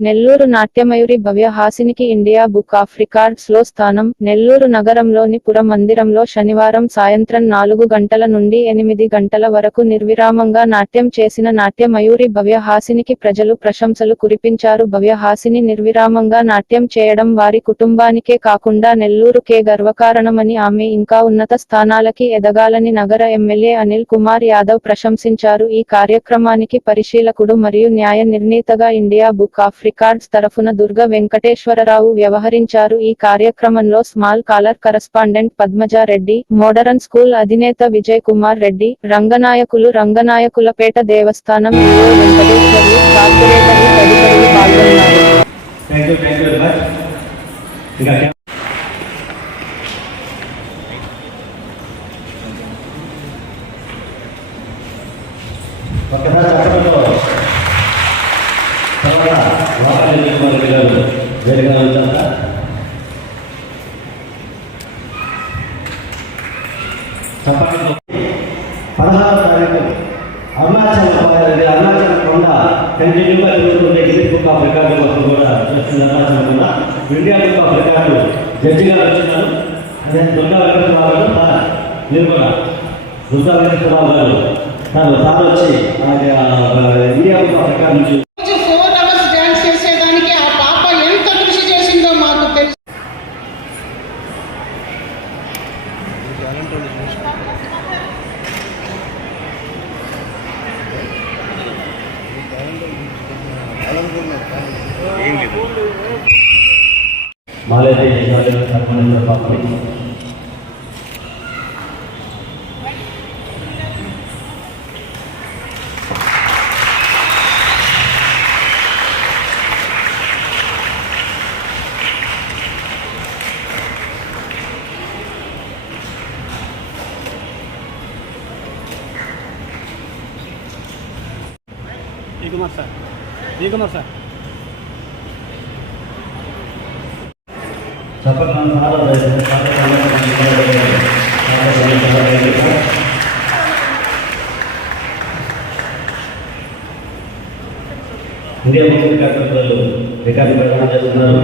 నెల్లూరు నాట్యమయూరి భవ్య హాసినికి India book of records లో స్థానం. నెల్లూరు నగరంలోని పుర మందిరంలో శనివారం సాయంత్రం 4 గంటల నుండి 8 గంటల వరకు నిర్విరామంగా నాట్యం చేసిన నాట్యమయూరి భవ్య హాసినికి ప్రజలు ప్రశంసలు కురిపించారు. భవ్య హాసిని నిర్విరామంగా నాట్యం చేయడం వారి కుటుంబానికే కాకుండా నెల్లూరుకే గర్వకారణమని, ఆమె ఇంకా ఉన్నత స్థానాలకి ఎదగాలని నగర ఎమ్మెల్యే అనిల్ కుమార్ యాదవ్ ప్రశంసించారు. ఈ కార్యక్రమానికి పరిశీలకుడు మరియు న్యాయ నిర్ణేతగా ఇండియా బుక్ ఆఫ్ రికార్డ్స్ తరఫున దుర్గ వెంకటేశ్వరరావు వ్యవహరించారు. ఈ కార్యక్రమంలో small caller correspondent Padmaja Reddy, modern school అధినేత విజయ్ కుమార్ రెడ్డి, రంగనాయకులు, రంగనాయకులపేట దేవస్థానం ఈవో వెంకటేశ్వర్లు, కార్పొరేటర్లు తదితరులు పాల్గొన్నారు. అరుణాచల్ కొండ కంటిన్యూగా తిరుగుతుంటే గిన్నెస్ బుక్ ఆఫ్ రికార్డు కోసం కూడా చేస్తున్న అరుణాచల్ కొండ ఇండియా బుక్ ఆఫ్ రికార్డు జడ్జిగా వచ్చినారు. అదే దుర్గా వెంకటేశ్వరరావు గారు, మీరు కూడా దుర్గా వెంకటేశ్వరరావు గారు సార్ వచ్చి ఇండియా బుక్ ఆఫ్ రికార్డు నుంచి మాలైతే Kumar sir India book record ప్రకటన చేస్తున్నారు.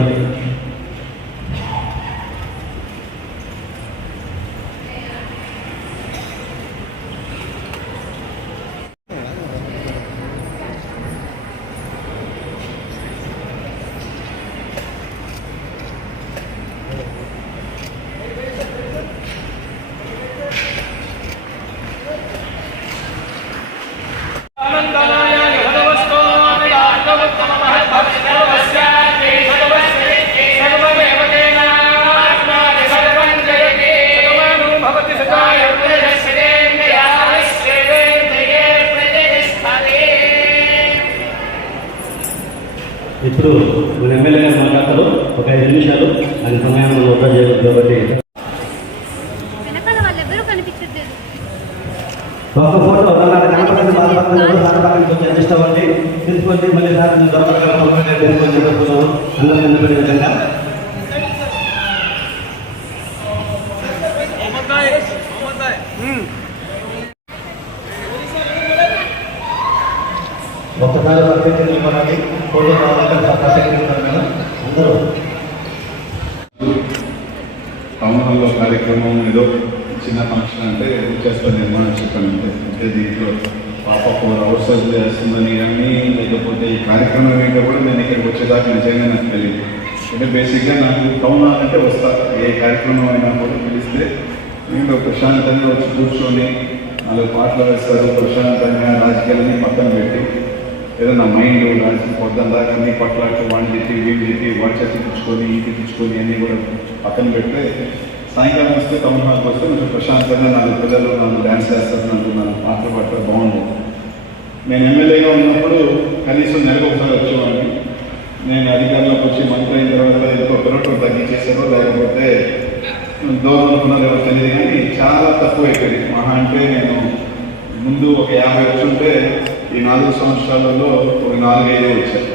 ఇప్పుడు మన ఎమ్మెల్యే గారు మాట్లాడతారు. ఒక 5 నిమిషాలు అది సమయం వృధా చేయకూడదు కాబట్టి ఒక ఫోటో అడ్జస్ట్ అవ్వండి, తీసుకోండి. మళ్ళీ సార్ అందరి విధంగా ఒక్కసారి ప్రత్యేకంగా ఇవ్వడానికి ఫోటో అందరూ టౌన్ హాల్లో కార్యక్రమం ఏదో చిన్న ఫంక్షన్ అంటే చేస్తానేమో అని చెప్పాను. అంటే దీంట్లో పాప 4 hours చేస్తుందని కానీ, లేకపోతే ఈ కార్యక్రమం ఏంటో కూడా నేను ఇక్కడికి వచ్చేదాకా నిజంగా నాకు తెలియదు. అంటే బేసిక్గా నాకు టౌన్ హాల్ అంటే వస్తా, ఏ కార్యక్రమం అయినా కూడా పిలిస్తే నేను ప్రశాంతంగా వచ్చి కూర్చొని 4 పాటలు వేస్తారు. ప్రశాంతంగా రాజకీయాలని పక్కన పెట్టి ఏదైనా మైండ్ రాజకీయ పొద్దున దాకా అన్ని పట్లాట్లు వాడిని తిట్టి వీళ్ళు తిట్టి వాడి తెచ్చుకొని ఈ తెచ్చుకొని అన్నీ కూడా పక్కన పెడితే సాయంకాలం వస్తే టౌన్ హాల్కి వస్తే కొంచెం ప్రశాంతంగా 4 పిల్లలు నన్ను డ్యాన్స్ చేస్తారు, నన్ను పాటలు పాడతారు, బాగుంటుంది. నేను ఎమ్మెల్యేగా ఉన్నప్పుడు కనీసం నెలకు ఒకసారి వచ్చేవాడిని. నేను అధికారంలోకి వచ్చి మంత్రి అయిన తర్వాత ఎంతో పిల్లలు తగ్గించేసారో లేకపోతే దూరం అనుకున్నారో ఎవరు తెలియదు, కానీ చాలా తక్కువ అయిపోయింది. మహా అంటే నేను ముందు ఒక 50 వచ్చుంటే ఈ 4 సంవత్సరాలలో ఒక 4-5 వచ్చాయి.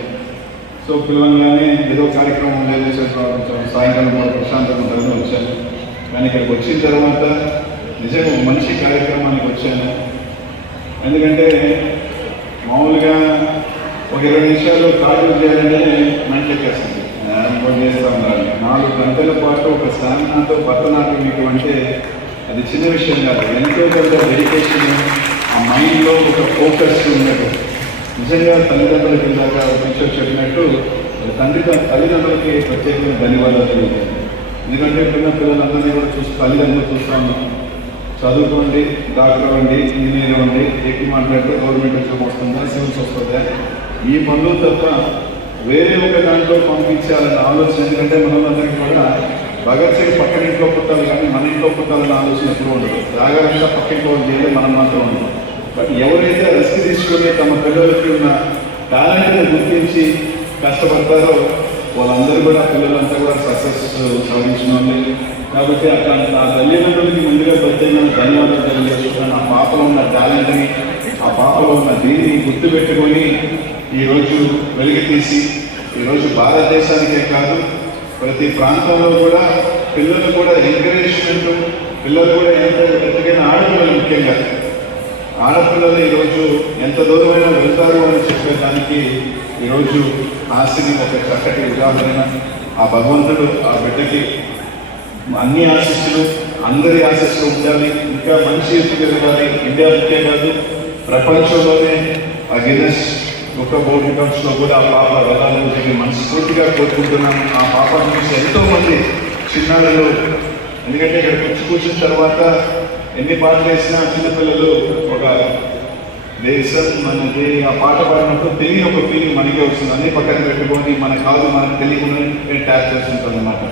సో పిల్లగానే ఏదో కార్యక్రమం లేదు, సాయంకాలం ప్రశాంతంగా ఉంటుందని వచ్చాను. కానీ ఇక్కడికి వచ్చిన తర్వాత నిజంగా మంచి కార్యక్రమానికి వచ్చాను. ఎందుకంటే మామూలుగా ఒక 20 నిమిషాలు కార్డు చేయాలంటే మెంటెక్కేస్తుంది, ఇంకోటి చేస్తూ ఉండాలి. 4 గంటల పాటు ఒక స్టామినాతో భరతనాట్యం మీకు అంటే అది చిన్న విషయం కాదు. ఎంతో కొంత డెడికేషన్, ఆ మైండ్లో ఒక ఫోకస్ ఉన్నట్టు. నిజంగా తల్లిదండ్రులకి ఇందాక టీచర్ చెప్పినట్టు తల్లిదండ్రులకి ప్రత్యేకమైన ధన్యవాదాలు తెలియజేయాలి. ఎందుకంటే పిల్లలందరినీ కూడా తల్లిదండ్రులు చూస్తాము, చదువుకోండి, డాక్టర్ అవ్వండి, ఇంజనీర్ అవ్వండి, ఎక్కువ మాట్లాడితే గవర్నమెంట్ ఉద్యోగం వస్తుందా, సివిల్స్ వస్తుందా, ఈ పనులు తప్ప వేరే ఒక దాంట్లో పంపించాలన్న ఆలోచన. ఎందుకంటే మనందరికీ కూడా భగత్ సింగ్ పక్కన ఇంట్లో పుట్టాలి కానీ మన ఇంట్లో పుట్టాలన్న ఆలోచన ఎప్పుడు ఉండదు. రాగాలంటే పక్కింట్లో చేయాలి, మనం మాత్రం ఉండదు. బట్ ఎవరైతే రిస్క్ తీసుకుని తమ పిల్లలకి ఉన్న టాలెంట్ని గుర్తించి కష్టపడతారో వాళ్ళందరూ కూడా పిల్లలంతా కూడా సక్సెస్ సాధించిన వాళ్ళు. కాబట్టి అట్లా ఆ తల్లిదండ్రులకి ముందుగా ప్రత్యేకమైన ధన్యవాదాలు తెలియజేస్తున్నాను. ఆ పాపలో ఉన్న టాలెంట్ని, ఆ పాపలో ఉన్న దీన్ని గుర్తుపెట్టుకొని ఈరోజు వెలికి తీసి ఈరోజు భారతదేశానికే కాదు ప్రతి ప్రాంతంలో కూడా పిల్లలు కూడా ఎంకరేజ్మెంట్, పిల్లలు కూడా ఎంత ఎత్తుకైన ఆడపిల్లలు, ముఖ్యంగా ఆడపిల్లలు ఈరోజు ఎంత దూరమైనా వెళ్తారు అని చెప్పేదానికి ఈరోజు ఆశని ఒక చక్కటి ఉదాహరణ. ఆ భగవంతుడు ఆ బిడ్డకి అన్ని ఆశీస్సులు, అందరి ఆశీస్సులు ఉండాలి, ఇంకా మంచి ఎత్తుకు ఎదగాలి. ఇండియా ముఖ్యం కాదు, ప్రపంచంలోనే ఆ గిన్నెస్ ఒక బోర్డు రికార్డ్స్లో కూడా ఆ పాప వెళ్ళాలని చెప్పి మనస్ఫూర్తిగా కోరుకుంటున్నాను. ఆ పాప నుంచి ఎంతోమంది చిన్నాళ్ళు, ఎందుకంటే ఇక్కడ కూర్చున్న తర్వాత ఎన్ని పాటలు వేసినా చిన్నపిల్లలు ఒక దేశం మనది ఆ పాట పాడినప్పుడు తెలియని ఒక ఫీలింగ్ మనకే వస్తుంది. అన్ని పక్కన పెట్టుకొని మన కాదు మనకు తెలియకుండా ట్యాప్ చేస్తుంటుంది అన్నమాట.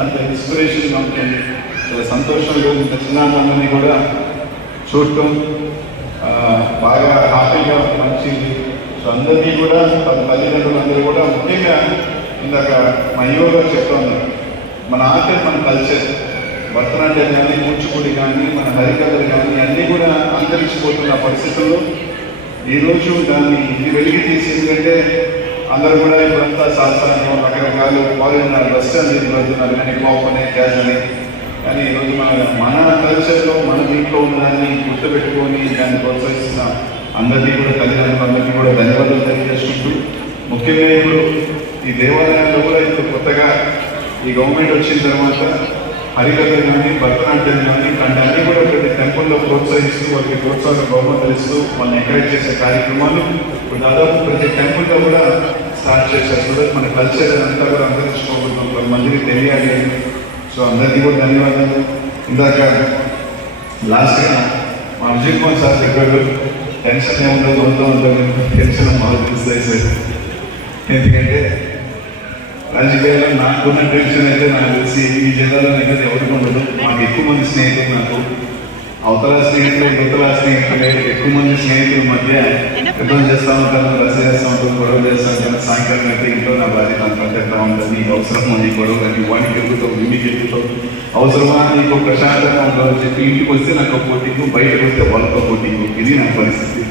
అంత ఇన్స్పిరేషన్గా ఉంటుంది. చాలా సంతోషంగా ఇంత చిన్నాన్ని కూడా చూడటం బాగా హ్యాపీగా మంచిది. సో అందరినీ కూడా తల్లిదండ్రులందరూ కూడా ముఖ్యంగా ఇందాక మా యువగా చెప్తా ఉన్నారు, మన ఆర్ట్ మన కల్చర్, భరతనాట్యం కానీ, కూచిపూడి కానీ, మన హరికథలు కానీ అన్నీ కూడా అంతరించిపోతున్న పరిస్థితుల్లో ఈరోజు దాన్ని ఇది వెలిగి తీసి, ఎందుకంటే అందరూ కూడా ఇప్పుడంతా శాస్త్రాన్ని రకరకాలు ఫారిన్ వెస్టర్న్ వెళ్తున్నారు కానీ పాపనే క్యాష్ అని. కానీ ఈరోజు మన కల్చర్లో మన దీంట్లో ఉన్నదాన్ని గుర్తుపెట్టుకొని దాన్ని ప్రోత్సహిస్తున్న అందరినీ కూడా తల్లిదండ్రులందరికీ కూడా ధన్యవాదాలు తెలియజేసుకుంటూ, ముఖ్యంగా ఇప్పుడు ఈ దేవాలయాల్లో కూడా ఇప్పుడు కొత్తగా ఈ గవర్నమెంట్ వచ్చిన తర్వాత హరికథలు కానీ, భరతనాట్యం కానీ ఇట్లాంటి అన్నీ కూడా ప్రతి టెంపుల్లో ప్రోత్సహిస్తూ వాళ్ళకి ప్రోత్సాహం బహుమతులు ఇస్తూ వాళ్ళని ఎంకరేజ్ చేసే కార్యక్రమాలు ఇప్పుడు దాదాపు ప్రతి టెంపుల్లో కూడా స్టార్ట్ చేశారు. సో మన కల్చర్ అంతా కూడా అంతరించుకోకుండా మందికి తెలియాలి. సో అందరికీ కూడా ధన్యవాదాలు. ఇందాక లాస్ట్గా మా విజయ్ కుమార్ సార్ చెప్పారు, టెన్షన్ ఏముండదు, ఉంటుంది టెన్షన్ మాకు తెలుస్తాయి సార్. ఎందుకంటే రాజకీయాల్లో నాకున్న టెన్షన్ అయితే నాకు తెలిసి ఈ జిల్లాలో అయితే ఎవరికి ఉండదు. మాకు ఎక్కువ మంది స్నేహితులు, నాకు అవతల స్నేహితులు, యువతల స్నేహితులు, ఎక్కువ మంది స్నేహితుల మధ్య యుద్ధం చేస్తూ ఉంటాను, రస చేస్తూ ఉంటాను, గొడవ చేస్తూ ఉంటాను. సాయంకాలం అయితే ఇంట్లో నా భార్య తను పనిచేస్తూ ఉంటుంది, నీకు అవసరమా నీ గొడవ, కానీ వాడికి ఎదుగుతావు, ఇంటికి ఎదుగుతావు, అవసరమా నీకు ప్రశాంతంగా ఉంటుందని చెప్పి ఇంటికి వస్తే నాకు ఒక పోటీకు, బయటకు వస్తే వాళ్ళతో పోటీకు. ఇది నా పరిస్థితి.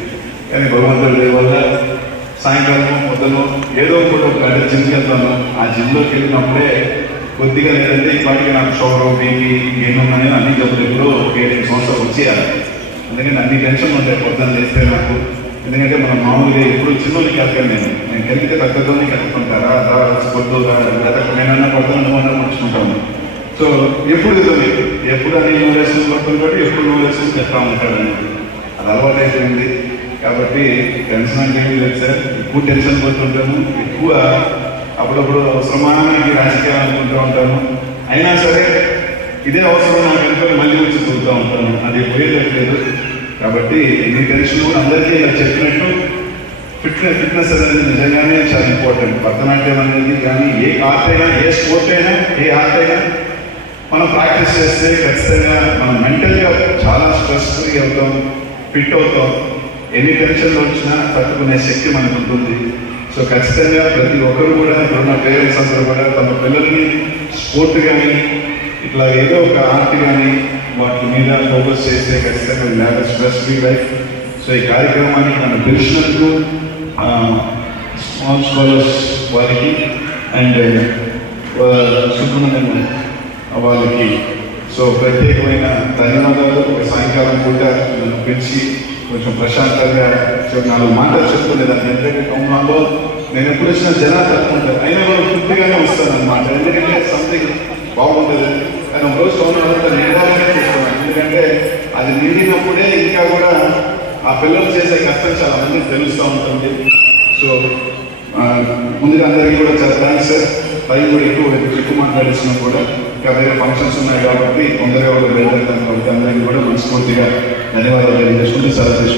కానీ భగవంతుడి వల్ల సాయంకాలం పొద్దున ఏదో కూడా ఒక గంట జిమ్కి వెళ్తాను. ఆ జిమ్లోకి వెళ్ళినప్పుడే కొద్దిగా లేదంటే ఇప్పటికీ నాకు షుగర్, బీపీ, ఏమున్నాయని అన్ని జబ్బులు ఎప్పుడో 7 సంవత్సరాలు వచ్చేయాలి. అందుకని అన్ని టెన్షన్ ఉంటాయి పొద్దున్న చేస్తే నాకు. ఎందుకంటే మనం మామూలుగా ఎప్పుడు చిన్నోళ్ళకి వెళ్తాను, నేను కలిగితే పెద్దతోనే కలుపుకుంటారా పొద్దు నేనన్నా పొద్దున్న మర్చుకుంటాను. సో ఎప్పుడు ఇద్దరు ఎప్పుడు అన్ని నూరేసుకుని పడుతుంది కాబట్టి ఎప్పుడు నూరేసుకుని చెప్తా ఉంటాడని అది అలవాటు అయిపోయింది. కాబట్టి టెన్షన్ అంటే ఏమి లేదు సార్, ఎక్కువ టెన్షన్ పడుతుంటాను, ఎక్కువ అప్పుడప్పుడు అవసరమానికి రాజకీయాలు అనుకుంటూ ఉంటాను. అయినా సరే ఇదే అవసరం నాకు అనుకొని మళ్ళీ వచ్చి చూస్తూ ఉంటాను, అది పోయేటట్లేదు. కాబట్టి ఈ టెన్షన్ కూడా అందరికీ ఇలా చెప్పినట్టు ఫిట్నెస్ అనేది నిజంగానే చాలా ఇంపార్టెంట్. భరతనాట్యం అనేది కానీ ఏ ఆర్ట్ అయినా, ఏ స్పోర్ట్ అయినా, ఏ ఆర్ట్ అయినా మనం ప్రాక్టీస్ చేస్తే ఖచ్చితంగా మనం మెంటల్గా చాలా స్ట్రెస్ ఫ్రీ అవుతాం, ఫిట్ అవుతాం. ఎన్ని టెన్షన్లు వచ్చినా తట్టుకునే శక్తి మనకు ఉంటుంది. సో ఖచ్చితంగా ప్రతి ఒక్కరు కూడా ఇప్పుడున్న పేరెంట్స్ అందరూ కూడా తమ పిల్లల్ని స్పోర్ట్ కానీ ఇట్లా ఏదో ఒక ఆర్ట్ కానీ వాటి మీద ఫోకస్ చేస్తే ఖచ్చితంగా లేదా స్ట్రెస్ ఫ్రీ లైఫ్. సో ఈ కార్యక్రమానికి నన్ను పిలిచినందుకు స్మాల్ స్కాలర్స్ వారికి అండ్ సుబ్రహ్మణ్యం వాళ్ళకి సో ప్రత్యేకమైన ధన్యవాదాలు. ఒక సాయంకాలం పూట నన్ను పిలిచి కొంచెం ప్రశాంతంగా 4 మాటలు చెప్పుకునేదాన్ని. ఎందుకంటే టౌన్ హాల్లో నేను ఎప్పుడు వచ్చినా జనాలు తక్కువ ఉంటారు, అయినా కూడా పూర్తిగానే వస్తాను అనమాట. ఎందుకంటే సంథింగ్ బాగుంటుంది. కానీ ఒక రోజు టౌన్ హాల్ నిండాలనే చూస్తున్నాను. ఎందుకంటే అది నిండినప్పుడే ఇంకా కూడా ఆ పిల్లలు చేసే కష్టం చాలా మందికి తెలుస్తూ ఉంటుంది. సో ముందుగా అందరికీ కూడా చాలా థ్యాంక్స్ సార్. టైం కూడా ఎక్కువ మాట్లాడిస్తున్నా కూడా ఇంకా వేరే ఫంక్షన్స్ ఉన్నాయి కాబట్టి తొందరగా కూడా వెళ్ళగలుగుతాం కాబట్టి అందరికీ కూడా మనస్ఫూర్తిగా ధన్యవాదాలు తెలియజేసుకుంటూ సెలవు తీసుకుంటాం.